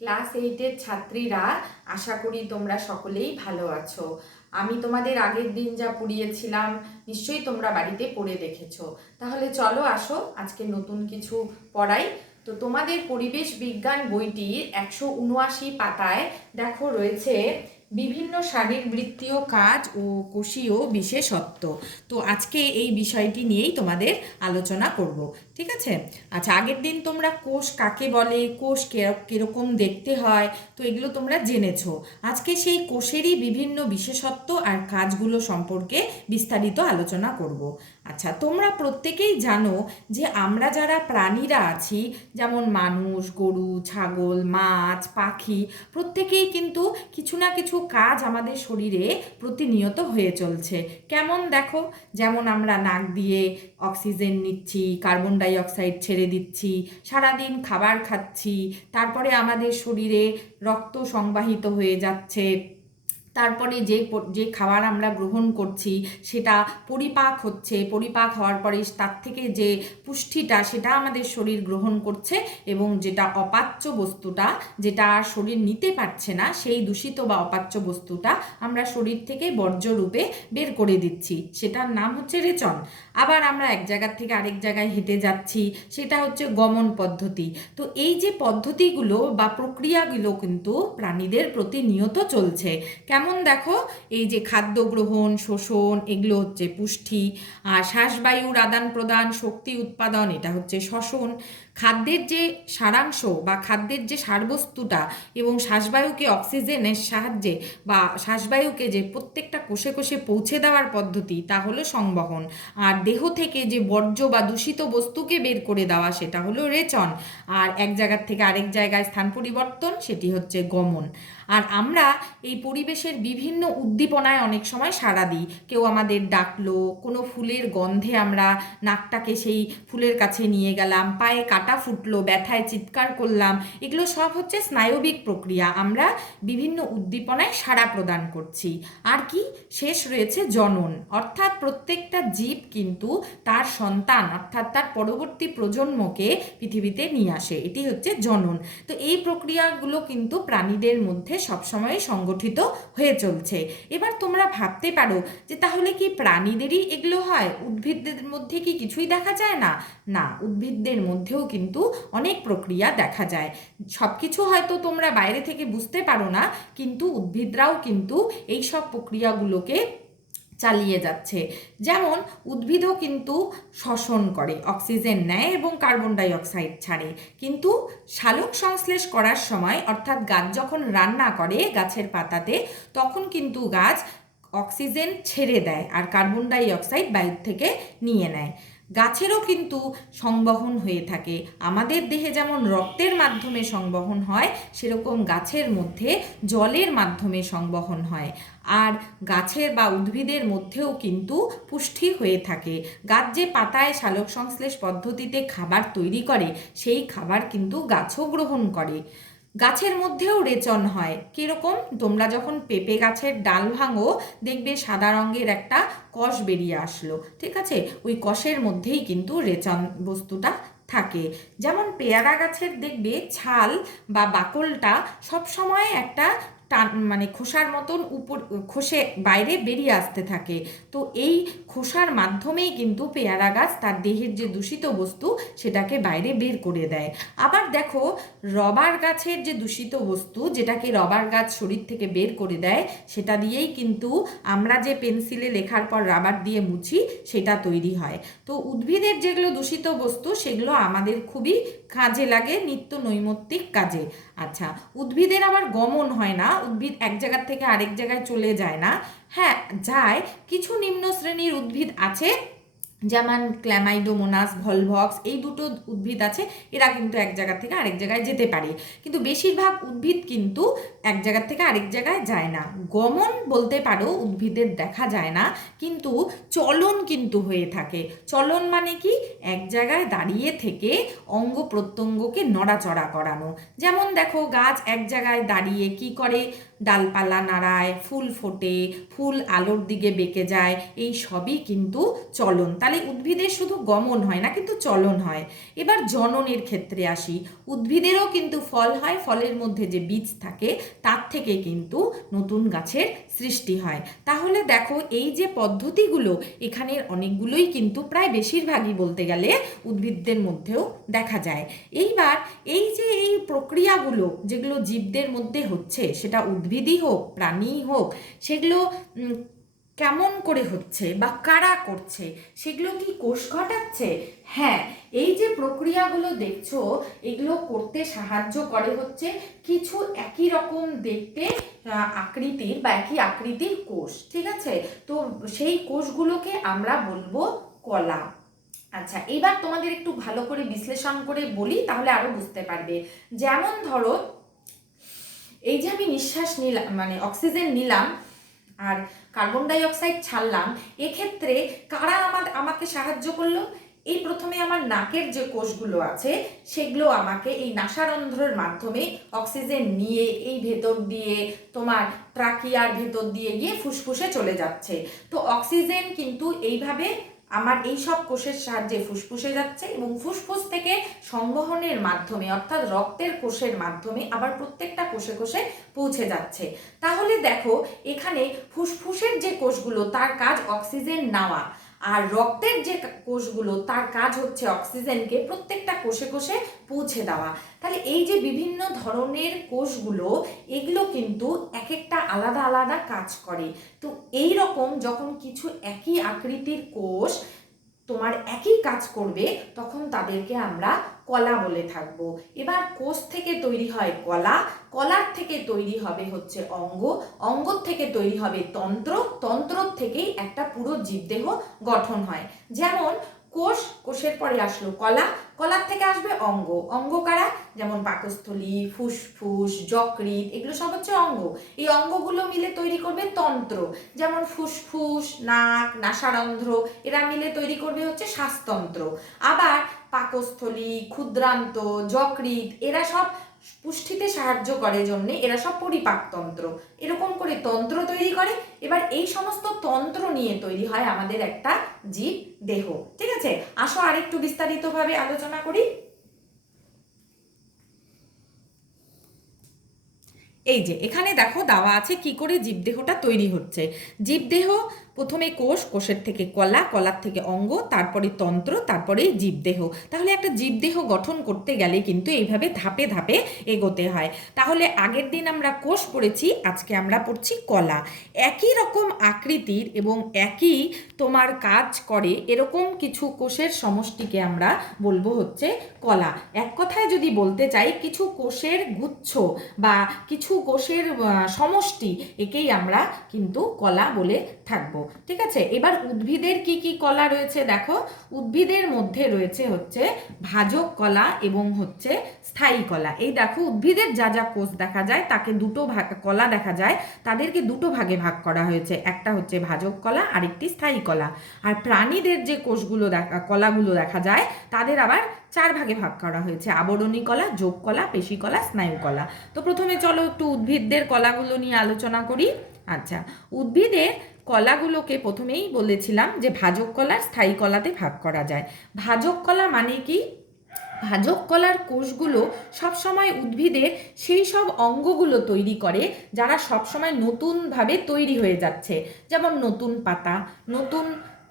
Class 8-এর ছাত্রীরা, আশা করি তোমরা সকলেই ভালো আছো। আমি তোমাদের আগের দিন যা পড়িয়েছিলাম নিশ্চয়ই তোমরা বাড়িতে পড়ে দেখেছো। তাহলে চলো আসো আজকে নতুন কিছু পড়াই। তো তোমাদের পরিবেশ বিজ্ঞান বইটির 179 পাতায় দেখো রয়েছে বিভিন্ন শারীরবৃত্তীয় কাজ ও কোষীয় বিশেষত্ব। তো আজকে এই বিষয়টি নিয়েই তোমাদের আলোচনা করব, ঠিক আছে? আচ্ছা, আগের দিন তোমরা কোষ কাকে বলে, কোষ কিরকম দেখতে হয়, তো এগুলো তোমরা জেনেছো। আজকে সেই কোষেরই বিভিন্ন বিশেষত্ব আর কাজগুলো সম্পর্কে বিস্তারিত আলোচনা করব। আচ্ছা, তোমরা প্রত্যেকেই জানো যে আমরা যারা প্রাণীরা আছি, যেমন মানুষ, গরু, ছাগল, মাছ, পাখি, প্রত্যেকেই কিন্তু কিছু না কিছু কাজ আমাদের শরীরে প্রতিনিয়ত হয়ে চলছে। কেমন দেখো, যেমন আমরা নাক দিয়ে অক্সিজেন নিচ্ছি, কার্বন ডাই অক্সাইড ছেড়ে দিচ্ছি, সারাদিন খাবার খাচ্ছি, তারপরে আমাদের শরীরে রক্ত সংবাহিত হয়ে যাচ্ছে, তারপরে যে খাবার আমরা গ্রহণ করছি সেটা পরিপাক হচ্ছে, পরিপাক হওয়ার পরে তার থেকে যে পুষ্টিটা সেটা আমাদের শরীর গ্রহণ করছে, এবং যেটা অপাচ্য বস্তুটা, যেটা শরীর নিতে পারছে না, সেই দূষিত বা অপাচ্য বস্তুটা আমরা শরীর থেকে বর্জ্য রূপে বের করে দিচ্ছি, সেটার নাম হচ্ছে রেচন। আবার আমরা এক জায়গার থেকে আরেক জায়গায় হেঁটে যাচ্ছি, সেটা হচ্ছে গমন পদ্ধতি। তো এই যে পদ্ধতিগুলো বা প্রক্রিয়াগুলো কিন্তু প্রাণীদের প্রতিনিয়ত চলছে। কেমন দেখো, এই যে খাদ্য গ্রহণ, শোষণ, এগুলো হচ্ছে পুষ্টি, আর শ্বাসবায়ুর আদান প্রদান, শক্তি উৎপাদন, এটা হচ্ছে শ্বসন। খাদ্যের যে সারাংশ বা খাদ্যের যে সারবস্তুটা এবং শ্বাসবায়ুকে অক্সিজেনের সাহায্যে বা শ্বাসবায়ুকে যে প্রত্যেকটা কোষে কোষে পৌঁছে দেওয়ার পদ্ধতি, তা হলো সংবহন। আর দেহ থেকে যে বর্জ্য বা দূষিত বস্তুকে বের করে দেওয়া, সেটা হলো রেচন। আর এক জায়গার থেকে আরেক জায়গায় স্থান পরিবর্তন, সেটি হচ্ছে গমন। আর আমরা এই পরিবেশের বিভিন্ন উদ্দীপনায় অনেক সময় সাড়া দিই। কেউ আমাদের ডাকলো, কোনো ফুলের গন্ধে আমরা নাকটাকে সেই ফুলের কাছে নিয়ে গেলাম, পায়ে কাটা ফুটলো, ব্যথায় চিৎকার করলাম, এগুলো সব হচ্ছে স্নায়বিক প্রক্রিয়া। আমরা বিভিন্ন উদ্দীপনায় সাড়া প্রদান করছি। আর কি, শেষ রয়েছে জনন, অর্থাৎ প্রত্যেকটা জীব কিন্তু তার সন্তান অর্থাৎ তার পরবর্তী প্রজন্মকে পৃথিবীতে নিয়ে আসে, এটি হচ্ছে জনন। তো এই প্রক্রিয়াগুলো কিন্তু প্রাণীদের মধ্যে সবসময় সংগঠিত হয়ে চলছে। এবার তোমরা ভাবতে পারো যে তাহলে কি প্রাণীদেরই এগুলো হয়, উদ্ভিদদের মধ্যে কি কিছুই দেখা যায় না? না, উদ্ভিদদের মধ্যেও কিন্তু অনেক প্রক্রিয়া দেখা যায়। সব কিছু হয়তো তোমরা বাইরে থেকে বুঝতে পারো না, কিন্তু উদ্ভিদরাও কিন্তু এই সব প্রক্রিয়াগুলোকে চালিয়ে যাচ্ছে। যেমন উদ্ভিদও কিন্তু শ্বসন করে, অক্সিজেন নেয় এবং কার্বন ডাই অক্সাইড ছাড়ে, কিন্তু সালোক সংশ্লেষ করার সময় অর্থাৎ গাছ যখন রান্না করে গাছের পাতাতে, তখন কিন্তু গাছ অক্সিজেন ছেড়ে দেয় আর কার্বন ডাই অক্সাইড বায়ুর থেকে নিয়ে নেয়। গাছেরও কিন্তু সংবহন হয়ে থাকে। আমাদের দেহে যেমন রক্তের মাধ্যমে সংবহন হয়, সেরকম গাছের মধ্যে জলের মাধ্যমে সংবহন হয়। আর গাছের বা উদ্ভিদের মধ্যেও কিন্তু পুষ্টি হয়ে থাকে। গাছ যে পাতায় সালোক সংশ্লেষ পদ্ধতিতে খাবার তৈরি করে, সেই খাবার কিন্তু গাছও গ্রহণ করে। গাছের মধ্যেও রেচন হয়। কীরকম, তোমরা যখন পেঁপে গাছের ডাল ভাঙো, দেখবে সাদা রঙের একটা কষ বেরিয়ে আসলো, ঠিক আছে? ওই কষের মধ্যেই কিন্তু রেচন বস্তুটা থাকে। যেমন পেয়ারা গাছের দেখবে ছাল বা বাকলটা সবসময় একটা টান, মানে খোসার মতন উপর খসে বাইরে বেরিয়ে আসতে থাকে। তো এই খোসার মাধ্যমেই কিন্তু পেয়ারা গাছ তার দেহের যে দূষিত বস্তু সেটাকে বাইরে বের করে দেয়। আবার দেখো, রবার গাছের যে দূষিত বস্তু, যেটাকে রবার গাছ শরীর থেকে বের করে দেয়, সেটা দিয়েই কিন্তু আমরা যে পেন্সিলে লেখার পর রাবার দিয়ে মুছি, সেটা তৈরি হয়। তো উদ্ভিদের যেগুলো দূষিত বস্তু, সেগুলো আমাদের খুবই কাজে লাগে, নিত্য নৈমিত্তিক কাজে। আচ্ছা, উদ্ভিদের আবার গমন হয় না, উদ্ভিদ এক জায়গার থেকে আরেক জায়গায় চলে যায় না। হ্যাঁ, যায়, কিছু নিম্ন শ্রেণীর উদ্ভিদ আছে, যেমন ক্ল্যামাইডোমোনাস, ভলভক্স, এই দুটো উদ্ভিদ আছে, এরা কিন্তু এক জায়গা থেকে আরেক জায়গায় যেতে পারে। কিন্তু বেশিরভাগ উদ্ভিদ কিন্তু এক জায়গা থেকে আরেক জায়গায় যায় না। গমন বলতে পারো উদ্ভিদের দেখা যায় না, কিন্তু চলন কিন্তু হয়ে থাকে। চলন মানে কি, এক জায়গায় দাঁড়িয়ে থেকে অঙ্গ প্রত্যঙ্গকে নড়াচড়া করানো। যেমন দেখো, গাছ এক জায়গায় দাঁড়িয়ে কি করে, ডালপালা নাড়ায়, ফুল ফোটে, ফুল আলোর দিকে বেঁকে যায়, এই সবই কিন্তু চলন। তাহলে উদ্ভিদের শুধু গমন হয় না, কিন্তু চলন হয়। এবার জননের ক্ষেত্রে আসি। উদ্ভিদেরও কিন্তু ফল হয়, ফলের মধ্যে যে বীজ থাকে তার থেকে কিন্তু নতুন গাছের সৃষ্টি হয়। তাহলে দেখো এই যে পদ্ধতিগুলো, এখানের অনেকগুলোই কিন্তু প্রায় বেশিরভাগই বলতে গেলে উদ্ভিদদের মধ্যেও দেখা যায়। এইবার এই যে এই প্রক্রিয়াগুলো যেগুলো জীবদের মধ্যে হচ্ছে, সেটা উদ্ভিদই হোক প্রাণীই হোক, সেগুলো কেমন করে হচ্ছে বা কারা করছে, সেগুলো কি কোষ ঘটাচ্ছে? হ্যাঁ, এই যে প্রক্রিয়াগুলো দেখছো, এগুলো করতে সাহায্য করে হচ্ছে কিছু একই রকম দেখতে আকৃতির বা একই আকৃতির কোষ। ঠিক আছে, তো সেই কোষগুলোকে আমরা বলবো কলা। আচ্ছা, এবার তোমাদের একটু ভালো করে বিশ্লেষণ করে বলি, তাহলে আরো বুঝতে পারবে। যেমন ধরো, এই যে আমি নিঃশ্বাস নিলাম, মানে অক্সিজেন নিলাম আর কার্বন ডাই অক্সাইড ছাড়লাম, এক্ষেত্রে কারা আমাকে সাহায্য করলো? এই প্রথমে আমার নাকের যে কোষগুলো আছে, সেগুলো আমাকে এই নাসারন্ধ্রের মাধ্যমে অক্সিজেন নিয়ে এই ভেতর দিয়ে তোমার ট্রাকিয়ার ভেতর দিয়ে গিয়ে ফুসফুসে চলে যাচ্ছে। তো অক্সিজেন কিন্তু এইভাবে আমার এই সব কোষের সাহায্যে ফুসফুসে যাচ্ছে, এবং ফুসফুস থেকে সংবহনের মাধ্যমে অর্থাৎ রক্তের কোষের মাধ্যমে আবার প্রত্যেকটা কোষে কোষে পৌঁছে যাচ্ছে। তাহলে দেখো, এখানে ফুসফুসের যে কোষগুলো তার কাজ অক্সিজেন নেওয়া, আর রক্তের যে কোষগুলো তার কাজ হচ্ছে অক্সিজেনকে প্রত্যেকটা কোষে কোষে পৌঁছে দেওয়া। তাহলে এই যে বিভিন্ন ধরনের কোষগুলো, এগুলো কিন্তু এক একটা আলাদা আলাদা কাজ করে। তো এই রকম যখন কিছু একই আকৃতির কোষ তোমার একই কাজ করবে, তখন তাদেরকে আমরা কলা বলে থাকবো। এবার কোষ থেকে তৈরি হয় কলা, কলার থেকে তৈরি হবে হচ্ছে অঙ্গ, অঙ্গর থেকে তৈরি হবে তন্ত্র, তন্ত্রর থেকেই একটা পুরো জীবদেহ গঠন হয়। যেমন কোষ, কোষের পরে আসলো কলা, কলার থেকে আসবে অঙ্গ, অঙ্গ কারা? যেমন পাকস্থলী, ফুসফুস, যকৃৎ, এগুলো সব হচ্ছে অঙ্গ। এই অঙ্গগুলো মিলে তৈরি করবে তন্ত্র, যেমন ফুসফুস, নাক, নাসারন্ধ্র, এরা মিলে তৈরি করবে হচ্ছে শ্বাসতন্ত্র। আবার পাকস্থলী, ক্ষুদ্রান্ত, যকৃৎ, এরা সব পুষ্টিতে সাহায্য করে জন্য এরা সব পরিপাকতন্ত্র। এরকম করে তন্ত্র তৈরি করে। এবার এই সমস্ত তন্ত্র নিয়ে তৈরি হয় আমাদের একটা জীব দেহ। ঠিক আছে, আসো আরেকটু বিস্তারিতভাবে আলোচনা করি। এই যে এখানে দেখো দেওয়া আছে কি করে জীবদেহটা তৈরি হচ্ছে। জীবদেহ প্রথমে কোষ, কোষের থেকে কলা, কলার থেকে অঙ্গ, তারপরে তন্ত্র, তারপরে জীবদেহ। তাহলে একটা জীবদেহ গঠন করতে গেলে কিন্তু এইভাবে ধাপে ধাপে এগোতে হয়। তাহলে আগের দিন আমরা কোষ পড়েছি, আজকে আমরা পড়ছি কলা। একই রকম আকৃতির এবং একই তোমার কাজ করে এরকম কিছু কোষের সমষ্টিকে আমরা বলবো হচ্ছে কলা। এক কথায় যদি বলতে চাই, কিছু কোষের গুচ্ছ বা কিছু কোষের সমষ্টি, একেই আমরা কিন্তু কলা বলে থাকবো। ঠিক আছে, এবার উদ্ভিদের কি কি কলা রয়েছে দেখো। উদ্ভিদের মধ্যে রয়েছে হচ্ছে ভাজক কলা এবং হচ্ছে স্থায়ী কলা। এই দেখো, উদ্ভিদের যা যা কোষ দেখা যায় তাকে দুটো ভাগ, কলা দেখা যায় তাদেরকে দুটো ভাগে ভাগ করা হয়েছে, একটা হচ্ছে ভাজক কলা, আরেকটি স্থায়ী কলা। আর প্রাণীদের যে কোষগুলো কলাগুলো দেখা যায় তাদের আবার চার ভাগে ভাগ করা হয়েছে, আবরণী কলা, যোগ কলা, পেশি কলা, স্নায়ু কলা। তো প্রথমে চলো একটু উদ্ভিদদের কলাগুলো নিয়ে আলোচনা করি। আচ্ছা, উদ্ভিদের কলাগুলোকে প্রথমেই বলেছিলাম যে ভাজক কলার স্থায়ী কলাতে ভাগ করা যায়। ভাজক কলা মানে কি? ভাজক কলার কোষগুলো সবসময় উদ্ভিদের সেই সব অঙ্গগুলো তৈরি করে যারা সবসময় নতুনভাবে তৈরি হয়ে যাচ্ছে, যেমন নতুন পাতা, নতুন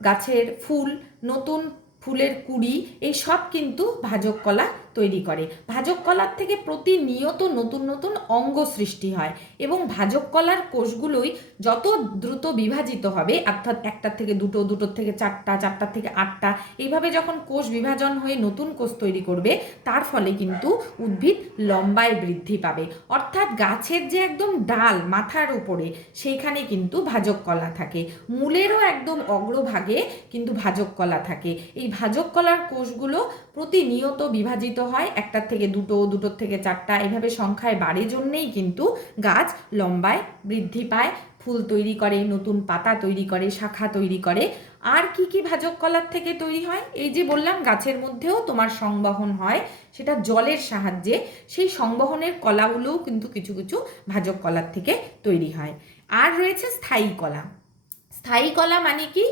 গাছের ফুল, নতুন ফুলের কুঁড়ি, এই সব কিন্তু ভাজক কলা তৈরি করে। ভাজক কলার থেকে প্রতিনিয়ত নতুন নতুন অঙ্গ সৃষ্টি হয়, এবং ভাজক কলার কোষগুলোই যত দ্রুত বিভাজিত হবে, অর্থাৎ একটার থেকে দুটো, দুটোর থেকে চারটা, চারটার থেকে আটটা, এইভাবে যখন কোষ বিভাজন হয়ে নতুন কোষ তৈরি করবে, তার ফলে কিন্তু উদ্ভিদ লম্বায় বৃদ্ধি পাবে। অর্থাৎ গাছের যে একদম ডাল মাথার উপরে, সেইখানে কিন্তু ভাজক কলা থাকে। মূলেরও একদম অগ্রভাগে কিন্তু ভাজক কলা থাকে। এই ভাজক কলার কোষগুলো প্রতিনিয়ত বিভাজিত হয়, একটার থেকে দুটো, দুটোর থেকে চারটা, এভাবে সংখ্যায় বাড়ে জন্যেই কিন্তু গাছ লম্বায় বৃদ্ধি পায়, ফুল তৈরি করে, নতুন পাতা তৈরি করে, শাখা তৈরি করে। আর কি কি ভাজক কলার থেকে তৈরি হয়? এই যে বললাম গাছের মধ্যেও তোমার সংবহন হয়, সেটা জলের সাহায্যে। সেই সংবহনের কলাগুলোও কিন্তু কিছু কিছু ভাজক কলার থেকে তৈরি হয়। আর রয়েছে স্থায়ী কলা। স্থায়ী কলা মানে কি?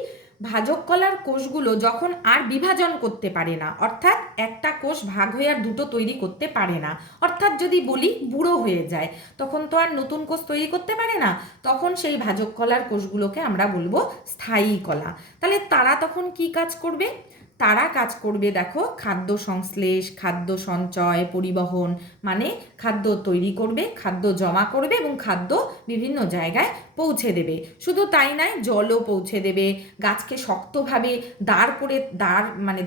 ভাজক কলার কোষগুলো যখন আর বিভাজন করতে পারে না, অর্থাৎ একটা কোষ ভাগ হয়ে আর দুটো তৈরি করতে পারে না, অর্থাৎ যদি বলি বুড়ো হয়ে যায়, তখন তো আর নতুন কোষ তৈরি করতে পারে না, তখন সেই ভাজক কলার কোষগুলোকে আমরা বলবো স্থায়ী কলা। তাহলে তারা তখন কি কাজ করবে? তারা কাজ করবে দেখো, খাদ্য সংশ্লেষ, খাদ্য সঞ্চয়, পরিবহন, মানে খাদ্য তৈরি করবে, খাদ্য জমা করবে এবং খাদ্য বিভিন্ন জায়গায় পৌঁছে দেবে। শুধু তাই নয়, জলও পৌঁছে দেবে, গাছকে শক্তভাবে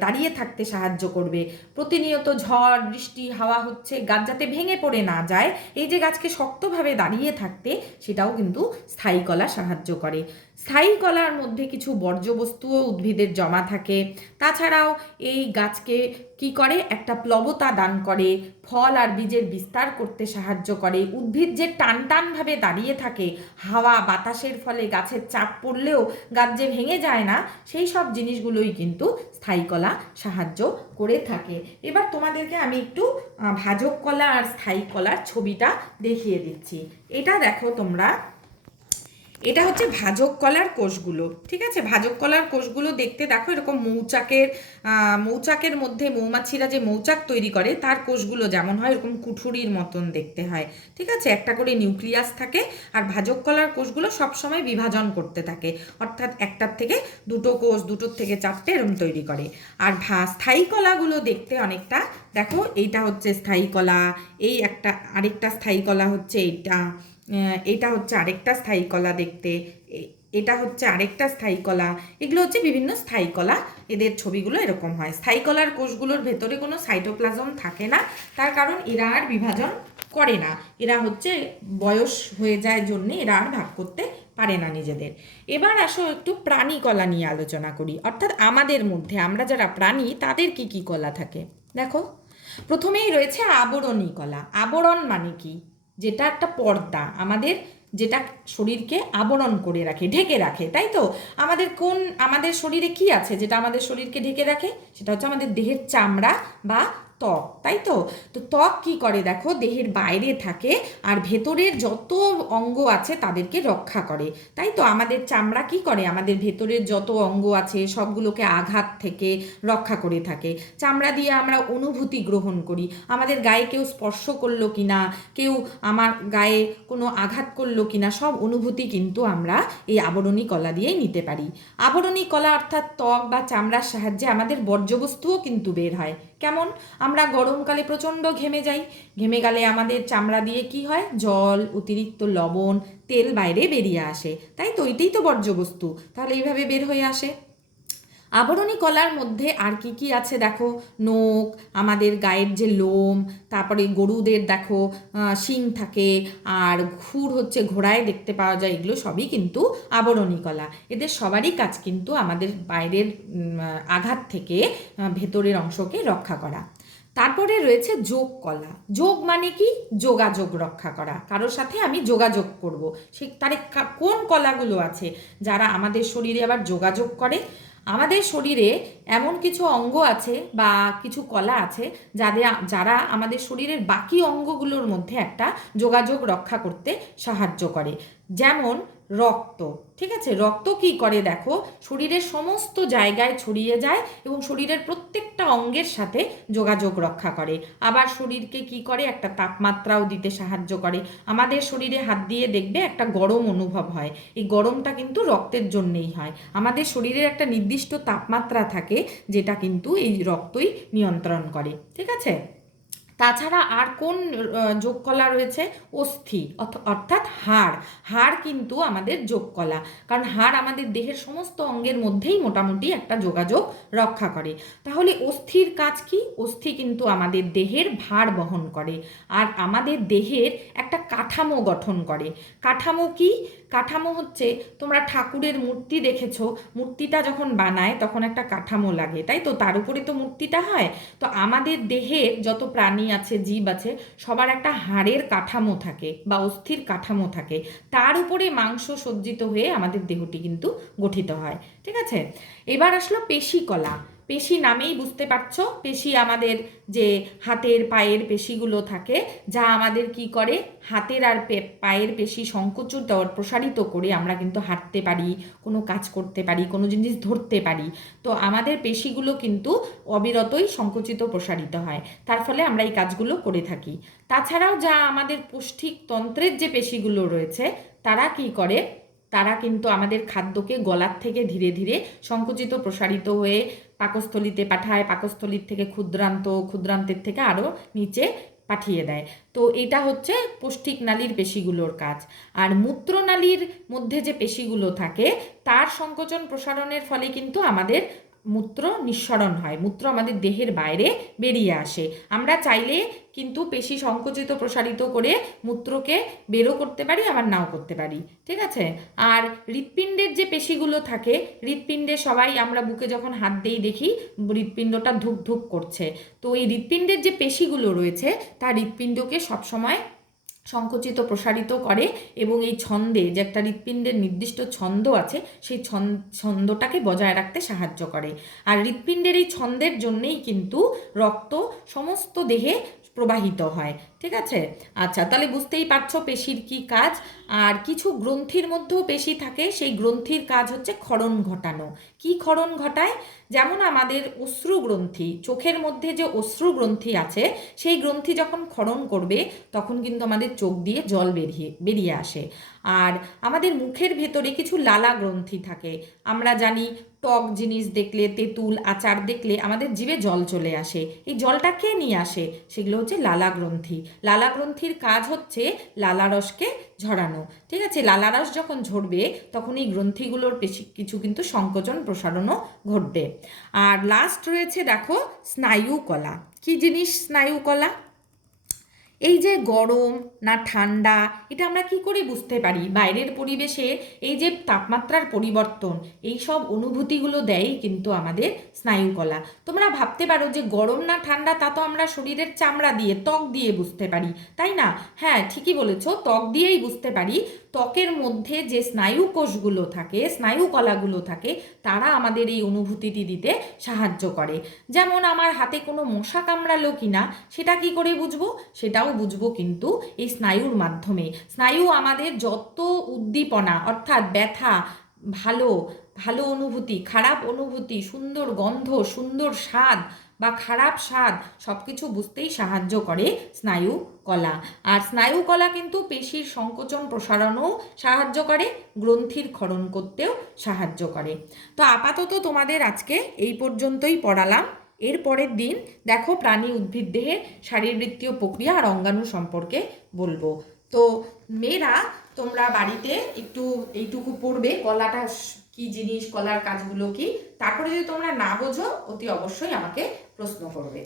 দাঁড়িয়ে থাকতে সাহায্য করবে। প্রতিনিয়ত ঝড় বৃষ্টি হাওয়া হচ্ছে, গাছ যাতে ভেঙে পড়ে না যায়, এই যে গাছকে শক্তভাবে দাঁড়িয়ে থাকতে, সেটাও কিন্তু স্থায়ী কলা সাহায্য করে। স্থায়ী কলার মধ্যে কিছু বর্জ্যবস্তুও উদ্ভিদের জমা থাকে। তাছাড়াও এই গাছকে কি করে? একটা প্লবতা দান করে, ফল আর বীজের বিস্তার করতে সাহায্য করে। উদ্ভিদ যে টান টানভাবে দাঁড়িয়ে থাকে, হাওয়া বাতাসের ফলে গাছের চাপ পড়লেও গাছ যে ভেঙে যায় না, সেই সব জিনিসগুলোই কিন্তু স্থায়ী কলা সাহায্য করে থাকে। এবার তোমাদেরকে আমি একটু ভাজক কলা আর স্থায়ী কলার ছবিটা দেখিয়ে দিচ্ছি। এটা দেখো তোমরা, এটা হচ্ছে ভাজক কলার কোষগুলো, ঠিক আছে? ভাজক কলার কোষগুলো দেখতে দেখো এরকম মৌচাকের মধ্যে মৌমাছিরা যে মৌচাক তৈরি করে তার কোষগুলো যেমন হয়, এরকম কুঠুরির মতন দেখতে হয়, ঠিক আছে? একটা করে নিউক্লিয়াস থাকে, আর ভাজক কলার কোষগুলো সবসময় বিভাজন করতে থাকে, অর্থাৎ একটার থেকে দুটো কোষ, দুটোর থেকে চারটে এরকম তৈরি করে। আর স্থায়ী কলাগুলো দেখতে অনেকটা, দেখো এইটা হচ্ছে স্থায়ী কলা, এই একটা আরেকটা স্থায়ী কলা হচ্ছে এইটা, এটা হচ্ছে আরেকটা স্থায়ী কলা দেখতে, এটা হচ্ছে আরেকটা স্থায়ী কলা। এগুলো হচ্ছে বিভিন্ন স্থায়ী কলা, এদের ছবিগুলো এরকম হয়। স্থায়ী কলার কোষগুলোর ভেতরে কোনো সাইটোপ্লাজম থাকে না, তার কারণ এরা আর বিভাজন করে না, এরা হচ্ছে বয়স হয়ে যায় জন্যে এরা আর ভাগ করতে পারে না নিজেদের। এবার আসো একটু প্রাণী কলা নিয়ে আলোচনা করি, অর্থাৎ আমাদের মধ্যে আমরা যারা প্রাণী তাদের কি কি কলা থাকে। দেখো, প্রথমেই রয়েছে আবরণী কলা। আবরণ মানে কি? যেটা একটা পর্দা আমাদের, যেটা শরীরকে আবরণ করে রাখে, ঢেকে রাখে, তাই তো? আমাদের শরীরে কি আছে যেটা আমাদের শরীরকে ঢেকে রাখে? সেটা হচ্ছে আমাদের দেহের চামড়া বা ত্বক, তাই তো? তো ত্বক কি করে? দেখো, দেহের বাইরে থাকে আর ভেতরের যত অঙ্গ আছে তাদেরকে রক্ষা করে, তাই তো? আমাদের চামড়া কি করে? আমাদের ভেতরের যত অঙ্গ আছে সবগুলোকে আঘাত থেকে রক্ষা করে থাকে। চামড়া দিয়ে আমরা অনুভূতি গ্রহণ করি, আমাদের গায়ে কেউ স্পর্শ করলো কিনা, কেউ আমার গায়ে কোনো আঘাত করলো কিনা, সব অনুভূতি কিন্তু আমরা এই আবরণী কলা দিয়েই নিতে পারি। আবরণী কলা অর্থাৎ ত্বক বা চামড়ার সাহায্যে আমাদের বর্জ্যবস্তুও কিন্তু বের হয়। কেমন? আমরা গরমকালে প্রচণ্ড ঘেমে যাই, ঘেমে গেলে আমাদের চামড়া দিয়ে কি হয়? জল, অতিরিক্ত লবণ, তেল বাইরে বেরিয়ে আসে, তাই তো? এটাই তো বর্জ্যবস্তু, তাহলে এইভাবে বের হয়ে আসে। আবরণী কলার মধ্যে আর কি কি আছে দেখো, নখ, আমাদের গায়ের যে লোম, তারপরে গরুদের দেখো শিং থাকে, আর খুর হচ্ছে ঘোড়ায় দেখতে পাওয়া যায়, এগুলো সবই কিন্তু আবরণী কলা। এদের সবারই কাজ কিন্তু আমাদের বাইরের আঘাত থেকে ভেতরের অংশকে রক্ষা করা। তারপরে রয়েছে যোগ কলা। যোগ মানে কি? যোগাযোগ রক্ষা করা, কারোর সাথে আমি যোগাযোগ করব, সে তারে কোন কলাগুলো আছে যারা আমাদের শরীরে আবার যোগাযোগ করে? আমাদের শরীরে এমন কিছু অঙ্গ আছে বা কিছু কলা আছে যারা আমাদের শরীরের বাকি অঙ্গগুলোর মধ্যে একটা যোগাযোগ রক্ষা করতে সাহায্য করে। যেমন রক্ত, ঠিক আছে? রক্ত কি করে? দেখো, শরীরের সমস্ত জায়গায় ছড়িয়ে যায় এবং শরীরের প্রত্যেকটা অঙ্গের সাথে যোগাযোগ রক্ষা করে। আবার শরীরকে কি করে? একটা তাপমাত্রাও দিতে সাহায্য করে। আমাদের শরীরে হাত দিয়ে দেখবে একটা গরম অনুভব হয়, এই গরমটা কিন্তু রক্তের জন্যেই হয়। আমাদের শরীরের একটা নির্দিষ্ট তাপমাত্রা থাকে যেটা কিন্তু এই রক্তই নিয়ন্ত্রণ করে, ঠিক আছে? তাছাড়া আর কোন যোগকলা রয়েছে? অস্থি, অর্থাৎ হাড়। হাড় কিন্তু আমাদের যোগকলা, কারণ হাড় আমাদের দেহের সমস্ত অঙ্গের মধ্যেই মোটামুটি একটা যোগাযোগ রক্ষা করে। তাহলে অস্থির কাজ কি? অস্থি কিন্তু আমাদের দেহের ভার বহন করে আর আমাদের দেহের একটা কাঠামো গঠন করে। কাঠামো কি? কাঠামো হচ্ছে, তোমরা ঠাকুরের মূর্তি দেখেছো, মূর্তিটা যখন বানায় তখন একটা কাঠামো লাগে, তাই তো? তার উপরে তো মূর্তিটা হয়। তো আমাদের দেহের যত প্রাণী আছে, জীব আছে, সবার একটা হাড়ের কাঠামো থাকে বা অস্থির কাঠামো থাকে, তার উপরে মাংস সজ্জিত হয়ে আমাদের দেহটি কিন্তু গঠিত হয়। ঠিক আছে, এবার আসলো পেশিকলা। পেশি নামেই বুঝতে পারছো, পেশি আমাদের যে হাতের পায়ের পেশিগুলো থাকে, যা আমাদের কি করে, হাতের আর পায়ের পেশি সংকুচিত প্রসারিত করে আমরা কিন্তু হাঁটতে পারি, কোনো কাজ করতে পারি, কোনো জিনিস ধরতে পারি। তো আমাদের পেশিগুলো কিন্তু অবিরতই সংকুচিত প্রসারিত হয়, তার ফলে আমরা এই কাজগুলো করে থাকি। তাছাড়াও যা আমাদের পৌষ্টিকতন্ত্রের যে পেশিগুলো রয়েছে, তারা কি করে, তারা কিন্তু আমাদের খাদ্যকে গলার থেকে ধীরে ধীরে সংকুচিত প্রসারিত হয়ে পাকস্থলিতে পাঠায়, পাকস্থলীর থেকে ক্ষুদ্রান্তের থেকে আরও নিচে পাঠিয়ে দেয়। তো এটা হচ্ছে পৌষ্টিক নালীর পেশিগুলোর কাজ। আর মূত্রনালীর মধ্যে যে পেশিগুলো থাকে, তার সংকোচন প্রসারণের ফলে কিন্তু আমাদের মূত্র নিঃসরণ হয়, মূত্র আমাদের দেহের বাইরে বেরিয়ে আসে। আমরা চাইলে কিন্তু পেশি সংকুচিত প্রসারিত করে মূত্রকে বেরো করতে পারি, আবার নাও করতে পারি। ঠিক আছে, আর হৃৎপিণ্ডের যে পেশিগুলো থাকে, হৃৎপিণ্ডে সবাই আমরা বুকে যখন হাত দিই দেখি হৃৎপিণ্ডটা ধুক ধুক করছে। তো এই হৃৎপিণ্ডের যে পেশিগুলো রয়েছে, তা হৃৎপিণ্ডকে সবসময় সংকুচিত প্রসারিত করে এবং এই ছন্দে, যে একটা হৃৎপিণ্ডের নির্দিষ্ট ছন্দ আছে, সেই ছন্দটাকে বজায় রাখতে সাহায্য করে। আর হৃৎপিণ্ডের এই ছন্দের জন্যেই কিন্তু রক্ত সমস্ত দেহে প্রবাহিত হয়। ঠিক আছে, আচ্ছা, তাহলে বুঝতেই পারছো পেশির কি কাজ। আর কিছু গ্রন্থির মধ্যেও পেশি থাকে, সেই গ্রন্থির কাজ হচ্ছে ক্ষরণ ঘটানো। কি ক্ষরণ ঘটায়? যেমন আমাদের অশ্রু গ্রন্থি, চোখের মধ্যে যে অশ্রু গ্রন্থি আছে, সেই গ্রন্থি যখন ক্ষরণ করবে তখন কিন্তু আমাদের চোখ দিয়ে জল বেরিয়ে আসে। আর আমাদের মুখের ভেতরে কিছু লালা গ্রন্থি থাকে। আমরা জানি টক জিনিস দেখলে, তেঁতুল আচার দেখলে আমাদের জিভে জল চলে আসে। এই জলটা কে নিয়ে আসে? সেগুলো হচ্ছে লালা গ্রন্থি। লালা গ্রন্থির কাজ হচ্ছে লালারসকে ঝরানো। ঠিক আছে, লালারস যখন ঝরবে তখন এই গ্রন্থিগুলোর কিছু কিন্তু সংকোচন প্রসারণও ঘটবে। আর লাস্ট রয়েছে দেখো স্নায়ুকলা। কি জিনিস স্নায়ুকলা? এই যে গরম না ঠান্ডা, এটা আমরা কি করে বুঝতে পারি? বাইরের পরিবেশে এই যে তাপমাত্রার পরিবর্তন, এই সব অনুভূতিগুলো দেয় কিন্তু আমাদের স্নায়ুকলা। তোমরা ভাবতে পারো যে গরম না ঠান্ডা, তা তো আমরা শরীরের চামড়া দিয়ে, ত্বক দিয়ে বুঝতে পারি, তাই না? হ্যাঁ, ঠিকই বলেছো, ত্বক দিয়েই বুঝতে পারি। ত্বকের মধ্যে যে স্নায়ু কোষগুলো থাকে, স্নায়ুকলাগুলো থাকে, তারা আমাদের এই অনুভূতিটি দিতে সাহায্য করে। যেমন আমার হাতে কোনো মশা কামড়ালো কিনা, সেটা কি করে বুঝবো? সেটাও বুঝবো কিন্তু এই স্নায়ুর মাধ্যমে। স্নায়ু আমাদের যত উদ্দীপনা, অর্থাৎ ব্যথা, ভালো ভালো অনুভূতি, খারাপ অনুভূতি, সুন্দর গন্ধ, সুন্দর স্বাদ বা খারাপ স্বাদ, সব কিছু বুঝতেই সাহায্য করে স্নায়ু কলা। আর স্নায়ু কলা কিন্তু পেশির সংকোচন প্রসারণও সাহায্য করে, গ্রন্থির ক্ষরণ করতেও সাহায্য করে। তো আপাতত তোমাদের আজকে এই পর্যন্তই পড়ালাম। এর পরের দিন দেখো প্রাণী উদ্ভিদ দেহের শারীরবৃত্তীয় প্রক্রিয়া আর অঙ্গাণু সম্পর্কে বলবো। তো মেয়েরা, তোমরা বাড়িতে একটু এইটুকু পড়বে, কলাটা কি জিনিস, কলার কাজগুলো কি। তারপরে যদি তোমরা না বোঝো, অতি অবশ্যই আমাকে প্রশ্ন করবে।